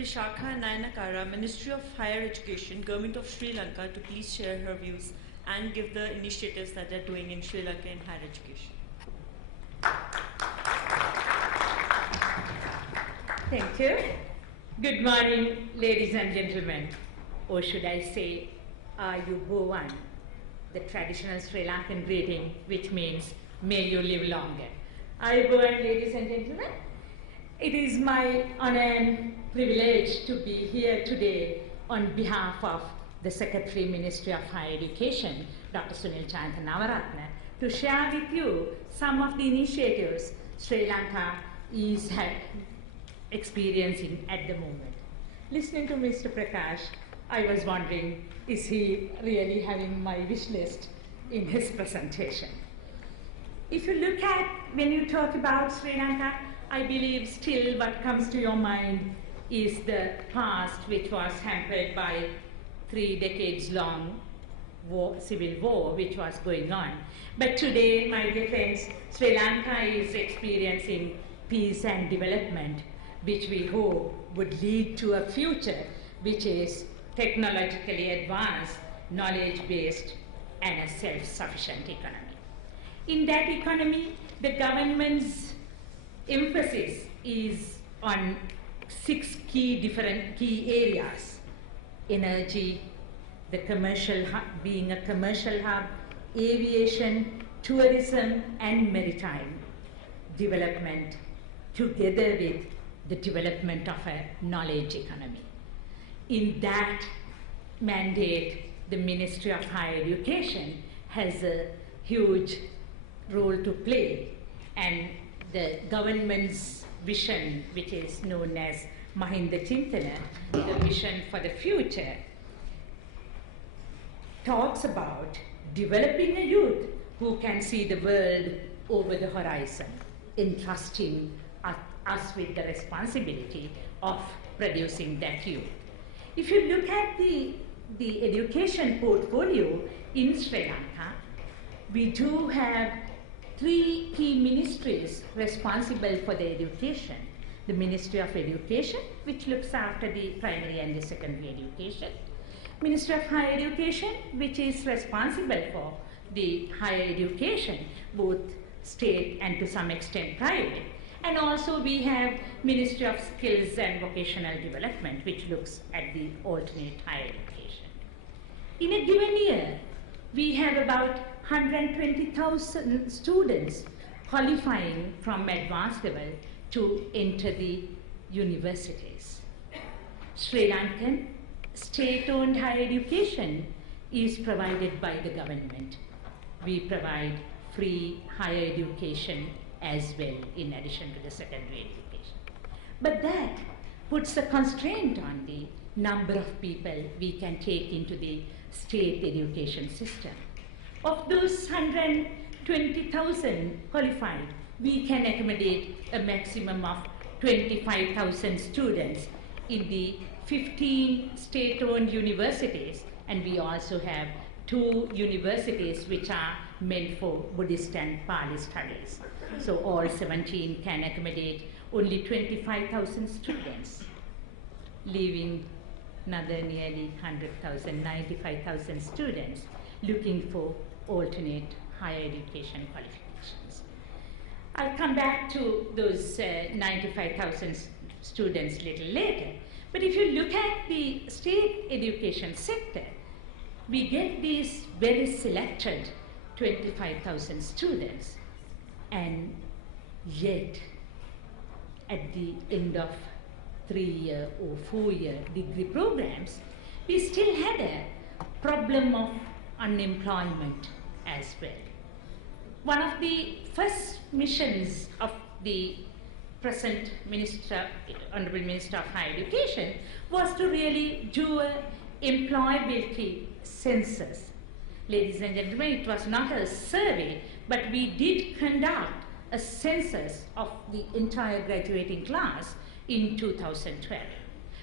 Vishakha Nayanakara, Ministry of Higher Education, Government of Sri Lanka, to please share her views and give the initiatives that they're doing in Sri Lanka in higher education. Thank you. Good morning, ladies and gentlemen. Or should I say, Ayubowan, the traditional Sri Lankan greeting, which means, may you live longer. Ayubowan, ladies and gentlemen. It is my honor and privilege to be here today on behalf of the Secretary, Ministry of Higher Education, Dr. Sunil Chayantha Navaratne, to share with you some of the initiatives Sri Lanka is experiencing at the moment. Listening to Mr. Prakash, I was wondering, is he really having my wish list in his presentation? If you look at, when you talk about Sri Lanka, I believe still what comes to your mind is the past, which was hampered by 3 decades long civil war which was going on. But today, my dear friends, Sri Lanka is experiencing peace and development, which we hope would lead to a future which is technologically advanced, knowledge-based, and a self-sufficient economy. In that economy, the government's emphasis is on 6 key areas: energy, the commercial hub, being a commercial hub, aviation, tourism, and maritime development, together with the development of a knowledge economy. In that mandate, the Ministry of Higher Education has a huge role to play, and the government's vision, which is known as Mahinda Chintana, the vision for the future, talks about developing a youth who can see the world over the horizon, entrusting us with the responsibility of producing that youth. If you look at the education portfolio in Sri Lanka, we do have 3 key ministries responsible for the education. The Ministry of Education, which looks after the primary and the secondary education. Ministry of Higher Education, which is responsible for the higher education, both state and to some extent private. And also we have Ministry of Skills and Vocational Development, which looks at the alternate higher education. In a given year, we have about 120,000 students qualifying from advanced level to enter the universities. Sri Lankan state-owned higher education is provided by the government. We provide free higher education as well, in addition to the secondary education. But that puts a constraint on the number of people we can take into the state education system. Of those 120,000 qualified, we can accommodate a maximum of 25,000 students in the 15 state-owned universities, and we also have 2 universities which are meant for Buddhist and Pali studies. So all 17 can accommodate only 25,000 students, leaving another nearly 100,000, 95,000 students looking for alternate higher education qualifications. I'll come back to those 95,000 students a little later. But if you look at the state education sector, we get these very selected 25,000 students, and yet at the end of 3-year or 4-year degree programs, we still had a problem of unemployment as well. One of the first missions of the present Honorable Minister of Higher Education was to really do an employability census. Ladies and gentlemen, it was not a survey, but we did conduct a census of the entire graduating class in 2012,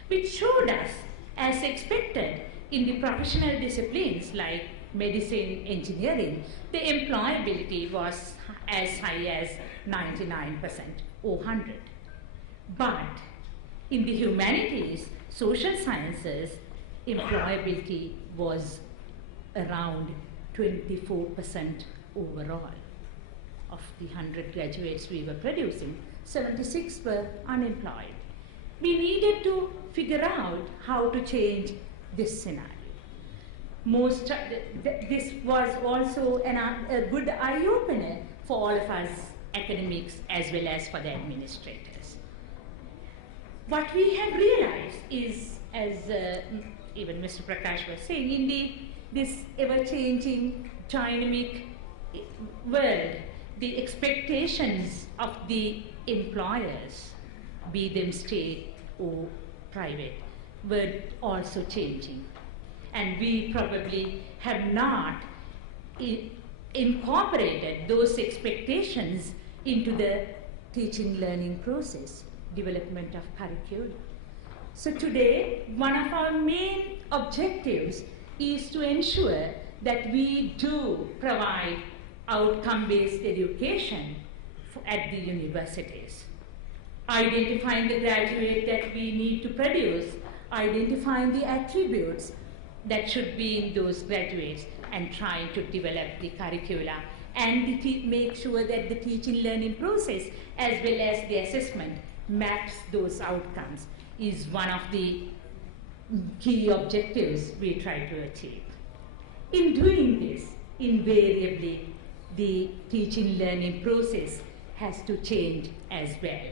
which showed us, as expected, in the professional disciplines like medicine, engineering, the employability was as high as 99% or 100. But In the humanities, social sciences, employability was around 24% overall. Of the 100 graduates we were producing, 76 were unemployed. We needed to figure out how to change this scenario. This was also a good eye-opener for all of us academics as well as for the administrators. What we have realized is, as even Mr. Prakash was saying, in this ever-changing, dynamic world, the expectations of the employers, be them state or private, were also changing. And we probably have not incorporated those expectations into the teaching learning process, development of curriculum. So today, one of our main objectives is to ensure that we do provide outcome-based education at the universities. Identifying the graduate that we need to produce, identifying the attributes that should be in those graduates, and trying to develop the curricula and make sure that the teaching learning process as well as the assessment maps those outcomes is one of the key objectives we try to achieve. In doing this, invariably, the teaching learning process has to change as well.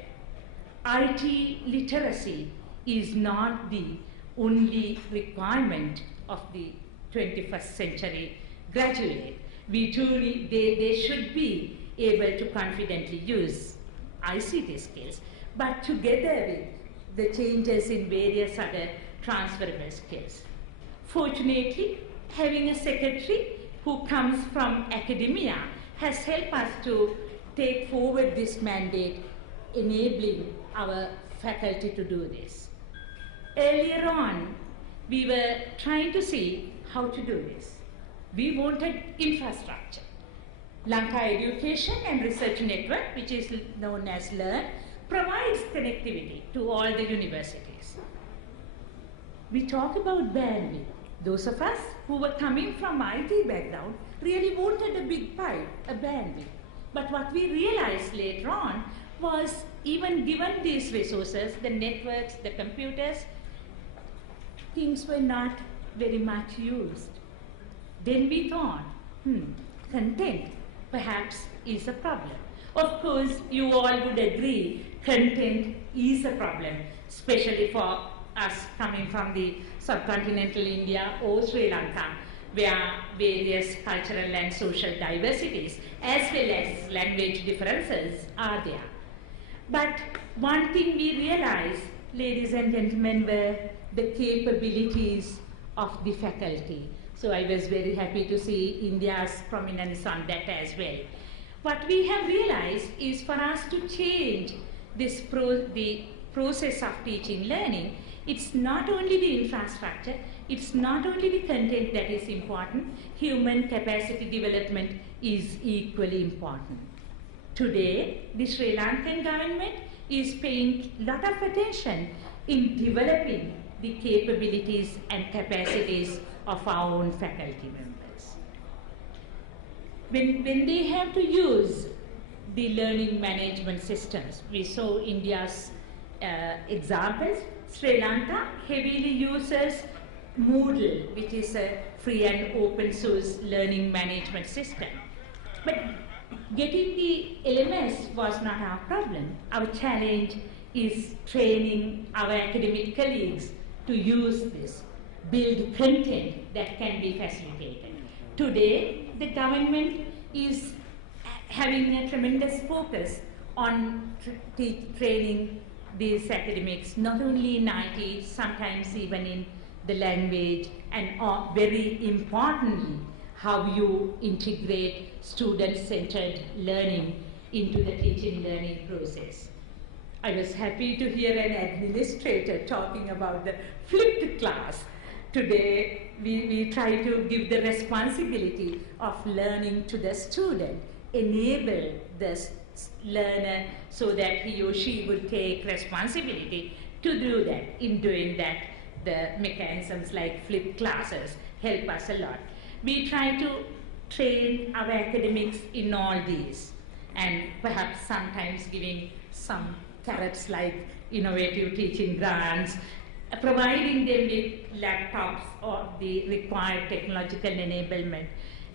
IT literacy is not the only requirement of the 21st century graduate. They should be able to confidently use ICT skills, but together with the changes in various other transferable skills. Fortunately, having a secretary who comes from academia has helped us to take forward this mandate, enabling our faculty to do this. Earlier on, we were trying to see how to do this. We wanted infrastructure. Lanka Education and Research Network, which is known as LEARN, provides connectivity to all the universities. We talk about bandwidth. Those of us who were coming from IT background really wanted a big pie, a bandwidth. But what we realized later on was, even given these resources, the networks, the computers, things were not very much used. Then we thought, content perhaps is a problem. Of course, you all would agree, content is a problem, especially for us coming from the subcontinental India or Sri Lanka, where various cultural and social diversities as well as language differences are there. But one thing we realized, ladies and gentlemen, were the capabilities of the faculty. So I was very happy to see India's prominence on that as well. What we have realized is, for us to change this the process of teaching learning, it's not only the infrastructure, it's not only the content that is important, human capacity development is equally important. Today, the Sri Lankan government is paying a lot of attention in developing the capabilities and capacities of our own faculty members. When they have to use the learning management systems, we saw India's examples. Sri Lanka heavily uses Moodle, which is a free and open source learning management system. But getting the LMS was not our problem. Our challenge is training our academic colleagues to use this, build content that can be facilitated. Today, the government is having a tremendous focus on training these academics, not only in IT, sometimes even in the language, and very importantly, how you integrate student-centered learning into the teaching learning process. I was happy to hear an administrator talking about the flipped class. Today, we try to give the responsibility of learning to the student, enable the learner so that he or she would take responsibility to do that. In doing that, the mechanisms like flipped classes help us a lot. We try to train our academics in all these, and perhaps sometimes giving some carrots like innovative teaching grants, providing them with laptops or the required technological enablement.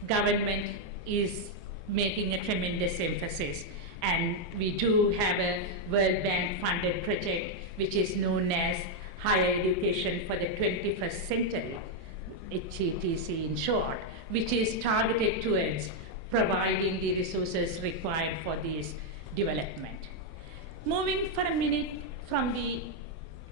Government is making a tremendous emphasis, and we do have a World Bank funded project which is known as Higher Education for the 21st Century, HETC in short, which is targeted towards providing the resources required for this development. Moving for a minute from the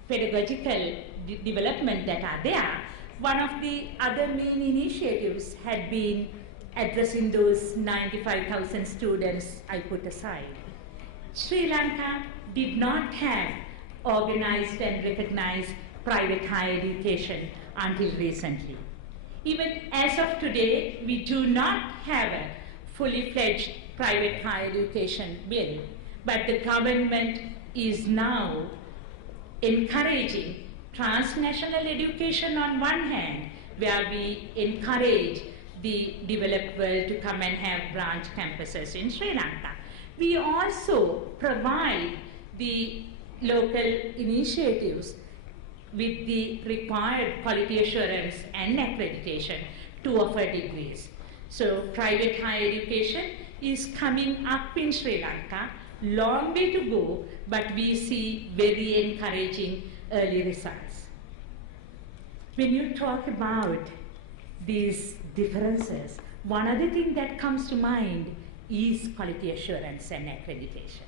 pedagogical development that are there, one of the other main initiatives had been addressing those 95,000 students I put aside. Sri Lanka did not have organized and recognized private higher education until recently. Even as of today, we do not have a fully fledged private higher education bill, but the government is now encouraging transnational education on one hand, where we encourage the developed world to come and have branch campuses in Sri Lanka. We also provide the local initiatives with the required quality assurance and accreditation to offer degrees. So private higher education is coming up in Sri Lanka, long way to go, but we see very encouraging early results. When you talk about these differences, one other thing that comes to mind is quality assurance and accreditation.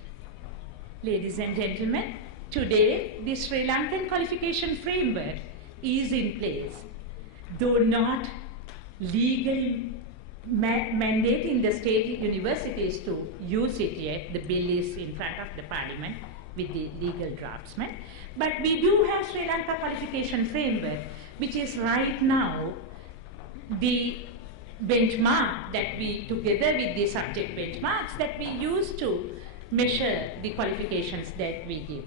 Ladies and gentlemen, today the Sri Lankan qualification framework is in place, though not legally mandating the state universities to use it yet. The bill is in front of the parliament with the legal draftsman. But we do have Sri Lanka qualification framework, which is right now the benchmark that we, together with the subject benchmarks that we use to measure the qualifications that we give.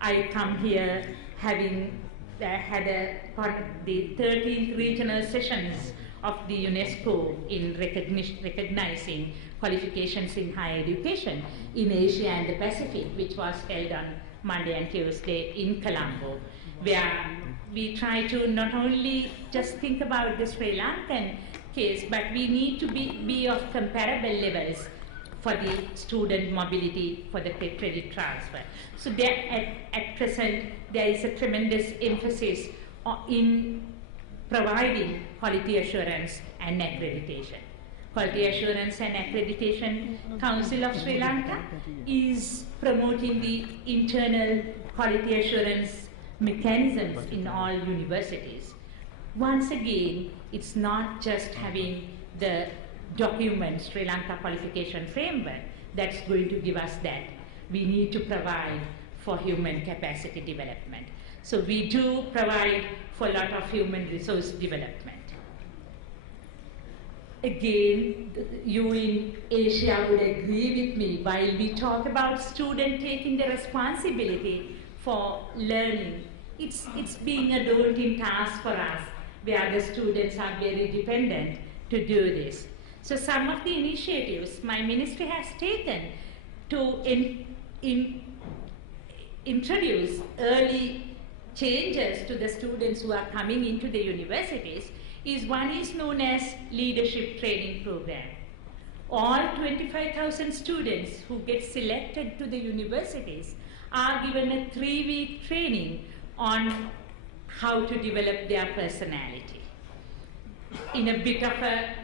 I come here having had the 13th regional sessions of the UNESCO in recognizing qualifications in higher education in Asia and the Pacific, which was held on Monday and Tuesday in Colombo, where we try to not only just think about the Sri Lankan case, but we need to be of comparable levels for the student mobility, for the credit transfer. So there, at present, there is a tremendous emphasis in providing quality assurance and accreditation. Quality Assurance and Accreditation Council of Sri Lanka is promoting the internal quality assurance mechanisms in all universities. Once again, it's not just having the document, Sri Lanka Qualification Framework, that's going to give us that. We need to provide for human capacity development. So we do provide for a lot of human resource development. Again, you in Asia would agree with me, while we talk about students taking the responsibility for learning, it's being a daunting task for us, where the students are very dependent to do this. So some of the initiatives my ministry has taken to introduce early changes to the students who are coming into the universities is one is known as Leadership Training Program. All 25,000 students who get selected to the universities are given a 3-week training on how to develop their personality. In a bit of a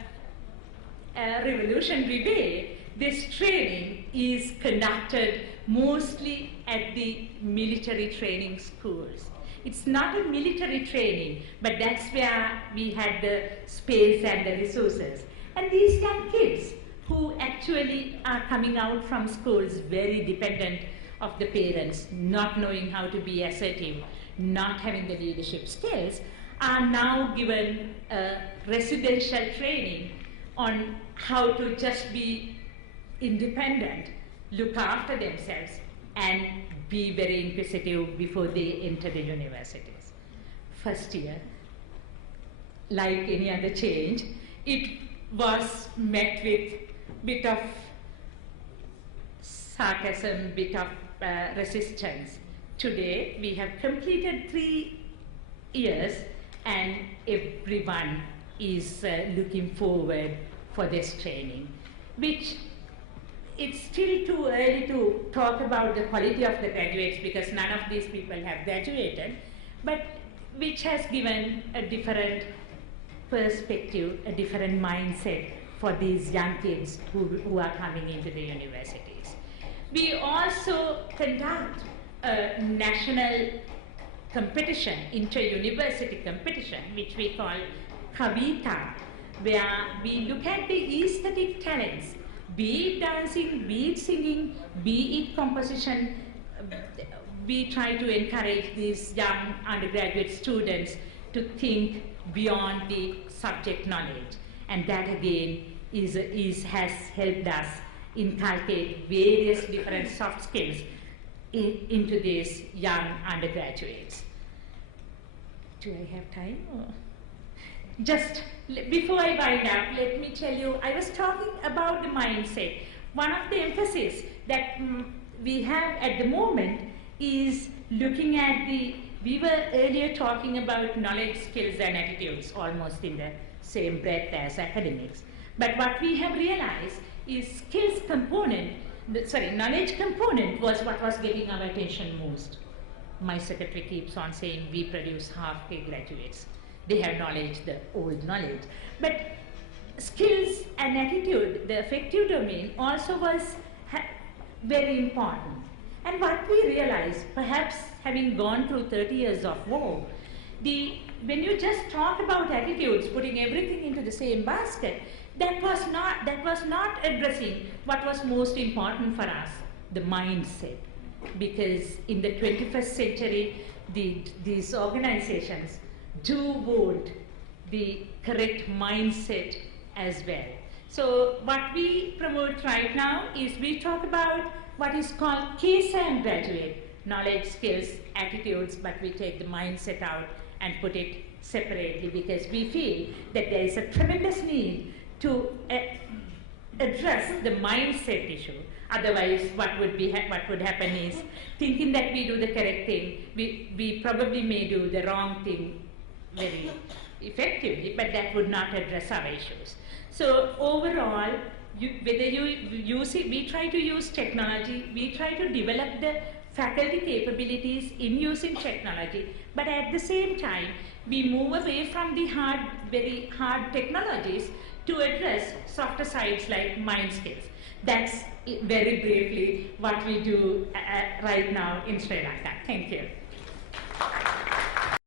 revolutionary way, this training is conducted mostly at the military training schools. It's not a military training, but that's where we had the space and the resources. And these young kids who actually are coming out from schools very dependent of the parents, not knowing how to be assertive, not having the leadership skills, are now given residential training on how to just be independent, look after themselves, and be very inquisitive before they enter the universities. First year, like any other change, it was met with bit of sarcasm, bit of resistance. Today, we have completed 3 years and everyone is looking forward for this training, which it's still too early to talk about the quality of the graduates because none of these people have graduated, but which has given a different perspective, a different mindset for these young kids who are coming into the universities. We also conduct a national competition, inter-university competition, which we call Kavita, where we look at the aesthetic talents, be it dancing, be it singing, be it composition. We try to encourage these young undergraduate students to think beyond the subject knowledge. And that again has helped us inculcate various different soft skills into these young undergraduates. Do I have time? Just before I wind up, let me tell you, I was talking about the mindset. One of the emphasis that we have at the moment is looking at we were earlier talking about knowledge, skills and attitudes almost in the same breath as academics. But what we have realized is skills component, knowledge component was what was getting our attention most. My secretary keeps on saying we produce half-K graduates. They have knowledge, the old knowledge. But skills and attitude, the affective domain also was very important. And what we realized, perhaps having gone through 30 years of war, when you just talk about attitudes, putting everything into the same basket, that was not addressing what was most important for us, the mindset. Because in the 21st century, these organizations do want the correct mindset as well. So what we promote right now is we talk about what is called KSAM graduate, knowledge, skills, attitudes, but we take the mindset out and put it separately because we feel that there is a tremendous need to address the mindset issue. Otherwise, what would happen is thinking that we do the correct thing, we probably may do the wrong thing very effectively, but that would not address our issues. So overall, we try to use technology, we try to develop the faculty capabilities in using technology, but at the same time, we move away from the very hard technologies to address softer sides like mind skills. That's very briefly what we do right now in Sri Lanka. Thank you.